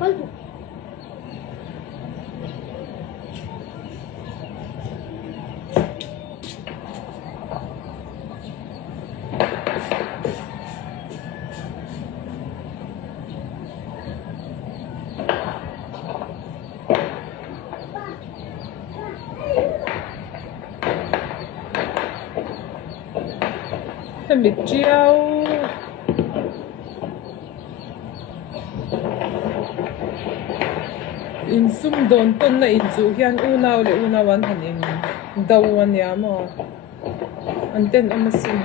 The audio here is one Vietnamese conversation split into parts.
Quanto? Cái mít chiêu in sum don ton na in chu hian unaw le unawan han in daw ania mo anten amasin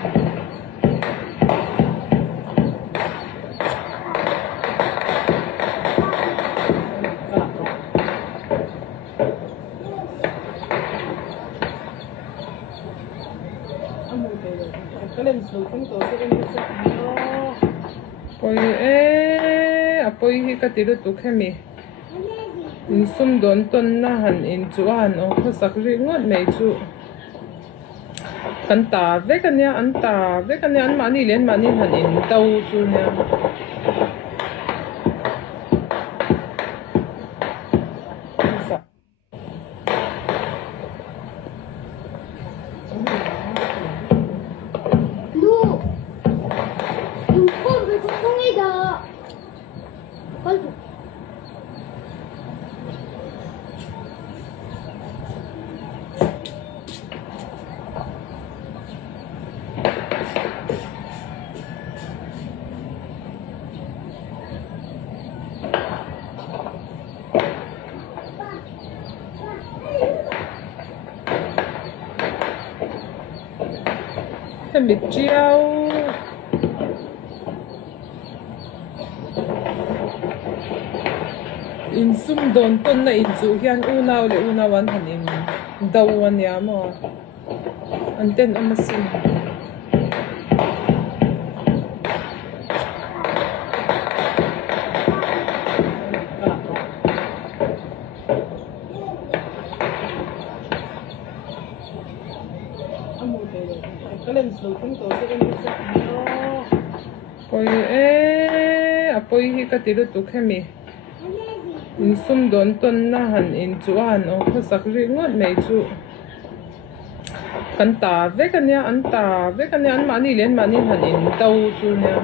poi apoi hi ka tiru tu khemi in sum don ton na han in chu han o khosak ri ngot mai chu kan ta ve kan ya an ta ve kan ya an mani len mani han in tau chu nya Lu! Yung phone, may kukungay da! Quanto? cái mít chiêu in sum don ton na in chu hian unaw le unawan han in daw ania mo anten amasin poi apoi hi ka tiru tu khemi in sum don ton na han in chu han o khosak ri ngot mai chu kan ta ve kan ya an ta ve kan ya an mani len mani han in tau chu nya